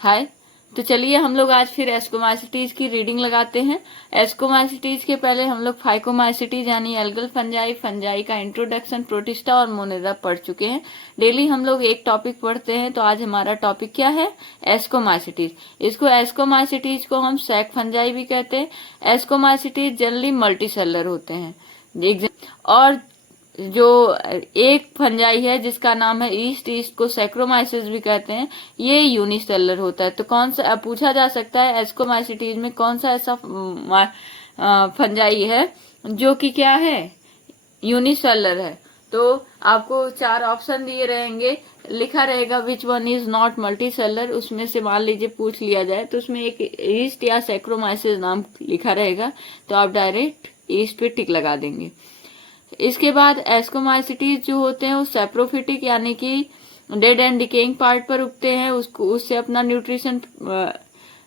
हाय। तो चलिए हम लोग आज फिर एस्कोमाइसिटीज की रीडिंग लगाते हैं। एस्कोमाइसिटीज के पहले हम लोग फाइकोमाइसिटीज यानी एल्गल फंजाई, फंजाई का इंट्रोडक्शन, प्रोटिस्टा और मोनेरा पढ़ चुके हैं। डेली हम लोग एक टॉपिक पढ़ते हैं, तो आज हमारा टॉपिक क्या है? एस्कोमाइसिटीज। इसको एस्कोमाइसिटीज को हम सैक फंजाई भी कहते हैं। एस्कोमाइसिटीज जनरली मल्टीसेलर होते हैं और जो एक फंजाई है जिसका नाम है ईस्ट ईस्ट को सैक्रोमाइसिस भी कहते हैं, ये यूनिसेलर होता है। तो कौन सा पूछा जा सकता है एस्कोमाइसिटीज में कौन सा ऐसा फंजाई है जो कि क्या है? यूनिसेलर है। तो आपको 4 ऑप्शन दिए रहेंगे, लिखा रहेगा which one is not multicellular. उसमें से मान लीजिए पूछ लिया जाए तो उसमें एक ईस्ट या सैक्रोमाइसिस नाम लिखा रहेगा, तो आप डायरेक्ट ईस्ट पे टिक लगा देंगे। इसके बाद एस्कोमाइसिटीज जो होते हैं वो सेप्रोफिटिक यानी कि डेड एंड डिकेइंग पार्ट पर उगते हैं, उससे अपना न्यूट्रिशन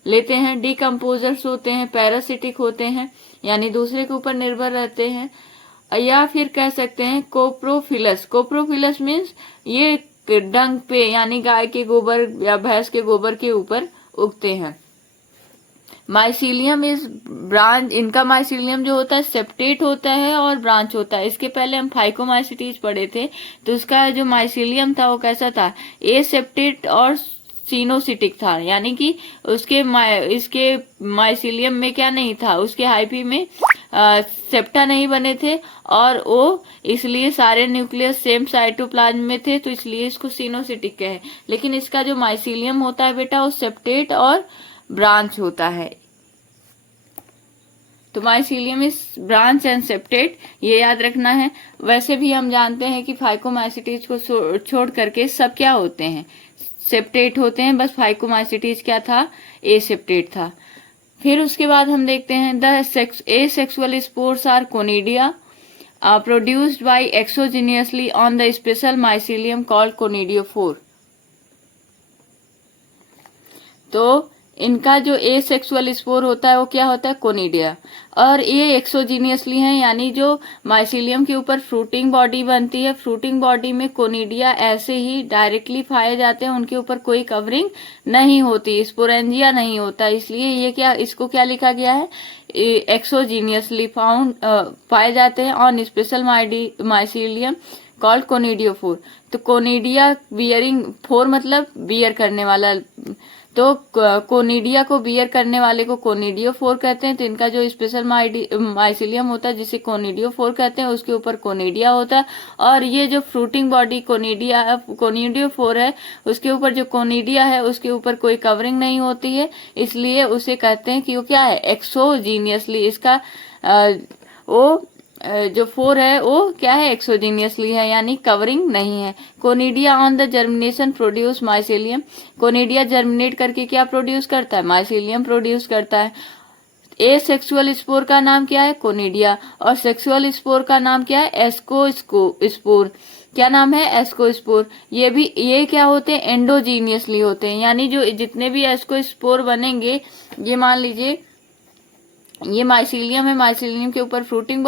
लेते हैं। डिकम्पोजर्स होते हैं, पैरासिटिक होते हैं यानी दूसरे के ऊपर निर्भर रहते हैं, या फिर कह सकते हैं कोप्रोफिलस। कोप्रोफिलस मीन्स ये डंग पे यानी गाय के गोबर या भैंस के गोबर के ऊपर उगते हैं। माइसीलियम इज ब्रांच, इनका माइसीलियम जो होता है सेप्टेट होता है और ब्रांच होता है। इसके पहले हम फाइकोमाइसिटीज पढ़े थे, तो उसका जो माइसीलियम था वो कैसा था? ए सेप्टेट और सीनोसिटिक था, यानी कि इसके माइसीलियम में क्या नहीं था, उसके हाइपी में सेप्टा नहीं बने थे और वो इसलिए सारे न्यूक्लियस सेम साइटोप्लाज्म में थे, तो इसलिए इसको सीनोसिटिक कहे। लेकिन इसका जो माइसीलियम होता है बेटा वो सेप्टेट और ब्रांच होता है। तो mycelium is branch and septate, ये याद रखना है। वैसे भी हम जानते हैं कि फाइकोमाइसिटीज को छोड़ करके सब क्या होते हैं? सेप्टेट होते हैं। बस फाइकोमाइसिटीज क्या था? ए सेप्टेट था। फिर उसके बाद हम देखते हैं the asexual spores are conidia produced by exogenously on the special mycelium called conidiophore. तो इनका जो ए सेक्सुअल स्पोर होता है वो क्या होता है? कोनिडिया। और ये एक्सोजीनियसली है, यानी जो माइसीलियम के ऊपर फ्रूटिंग बॉडी बनती है, फ्रूटिंग बॉडी में कोनिडिया ऐसे ही डायरेक्टली पाए जाते हैं, उनके ऊपर कोई कवरिंग नहीं होती, स्पोरेंजिया नहीं होता। इसलिए ये क्या, इसको क्या लिखा गया है? एक्सोजीनियसली फाउंड पाए जाते हैं on special mycelium called conidiophore. तो कोनिडिया बियरिंग, फोर मतलब बियर करने वाला, तो कोनिडिया को बियर करने वाले को कोनिडियोफोर कहते हैं। तो इनका जो स्पेशल माइसीलियम होता है जिसे कोनिडियोफोर कहते हैं, उसके ऊपर कोनिडिया होता है। और ये जो फ्रूटिंग बॉडी कोनिडियोफोर है, उसके ऊपर जो कोनिडिया है उसके ऊपर कोई कवरिंग नहीं होती है, इसलिए उसे कहते हैं कि वो क्या है? एक्सोजीनियसली। इसका वो जो फोर है वो क्या है? एक्सोजीनियसली है, यानी कवरिंग नहीं है। Conidia on the germination produce mycelium. Conidia germinate करके क्या प्रोड्यूस करता है? माइसीलियम प्रोड्यूस करता है। ए सेक्सुअल स्पोर का नाम क्या है? कोनिडिया। और सेक्सुअल स्पोर का नाम क्या है? एस्कोस्पोर। क्या नाम है? एस्कोस्पोर। ये क्या होते हैं? एंडोजीनियसली होते हैं, यानी जो जितने भी एस्कोस्पोर बनेंगे, ये मान लीजिए ये माइसीलियम है, माइसीलियम के ऊपर फ्रूटिंग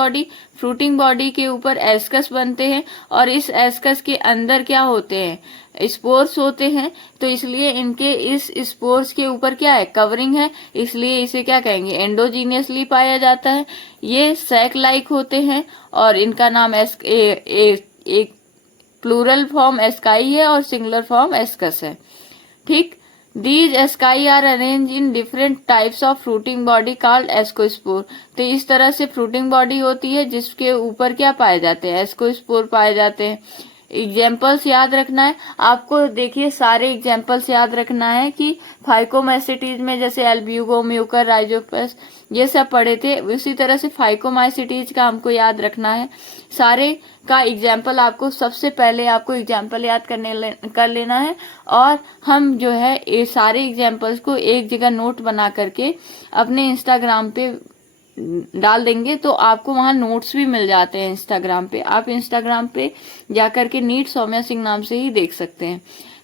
बॉडी के ऊपर एस्कस बनते हैं, और इस एस्कस के अंदर क्या होते हैं? स्पोर्स होते हैं। तो इसलिए इनके इस स्पोर्स के ऊपर क्या है? कवरिंग है, इसलिए इसे क्या कहेंगे? एंडोजीनियसली पाया जाता है। ये सैक लाइक होते हैं और इनका नाम एक प्लूरल फॉर्म एस्काई है और सिंगुलर फॉर्म एस्कस है। ठीक। These asci are arranged in different types of fruiting body called ascospore। तो इस तरह से फ्रूटिंग बॉडी होती है जिसके ऊपर क्या पाए जाते हैं? एस्कोस्पोर पाए जाते हैं। एग्जाम्पल्स याद रखना है आपको। देखिए सारे एग्जाम्पल्स याद रखना है कि फाइकोमाइसिटीज में जैसे एल्ब्यूगो, म्यूकर, राइजोपस ये सब पढ़े थे, उसी तरह से फाइकोमाइसिटीज का हमको याद रखना है। सारे का एग्जाम्पल आपको सबसे पहले आपको एग्जाम्पल याद कर लेना है, और हम जो है ये सारे एग्जाम्पल्स को एक जगह नोट बना करके अपने इंस्टाग्राम पे डाल देंगे, तो आपको वहां नोट्स भी मिल जाते हैं इंस्टाग्राम पे। आप इंस्टाग्राम पे जाकर के नीट सौम्या सिंह नाम से ही देख सकते हैं।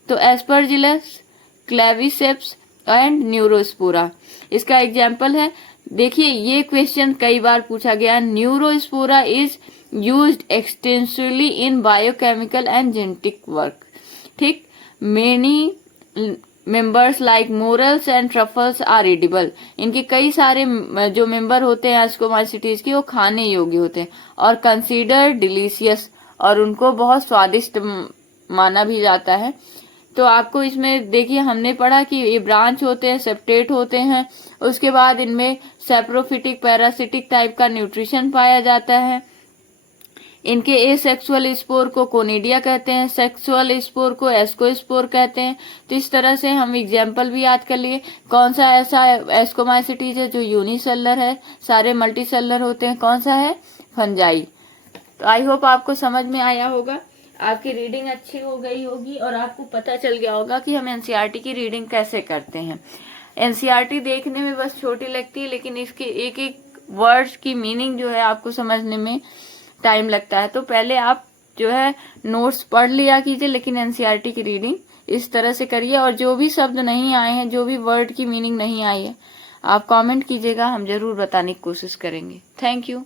तो एस्परजिलस, क्लेविसेप्स एंड न्यूरोस्पोरा इसका एग्जाम्पल है। देखिए ये क्वेश्चन कई बार पूछा गया। Neurospora is used extensively in biochemical and genetic work. ठीक। Members like morels and truffles are edible. इनके कई सारे जो मेंबर होते हैं एस्कोमाइसिटीज के, वो खाने योग्य होते हैं और कंसीडर डिलीशियस, और उनको बहुत स्वादिष्ट माना भी जाता है। तो आपको इसमें देखिए, हमने पढ़ा कि ये ब्रांच होते हैं, सेप्टेट होते हैं, उसके बाद इनमें सेप्रोफिटिक पैरासिटिक टाइप का न्यूट्रिशन पाया जाता है। इनके एसेक्सुअल स्पोर को कोनिडिया कहते हैं, सेक्सुअल स्पोर को एस्कोस्पोर कहते हैं। तो इस तरह से हम एग्जाम्पल भी याद कर लिए। कौन सा ऐसा एस्कोमाइसिटीज है जो यूनिसेलर है, सारे मल्टीसेलर होते हैं, कौन सा है? फंजाई। तो आई होप आपको समझ में आया होगा, आपकी रीडिंग अच्छी हो गई होगी और आपको पता चल गया होगा कि हम एनसीईआरटी की रीडिंग कैसे करते हैं। एनसीईआरटी देखने में बस छोटी लगती है, लेकिन इसके एक एक वर्ड्स की मीनिंग जो है आपको समझने में टाइम लगता है। तो पहले आप जो है नोट्स पढ़ लिया कीजिए, लेकिन एनसीईआरटी की रीडिंग इस तरह से करिए। और जो भी शब्द नहीं आए हैं, जो भी वर्ड की मीनिंग नहीं आई है, आप कमेंट कीजिएगा, हम जरूर बताने की कोशिश करेंगे। Thank you.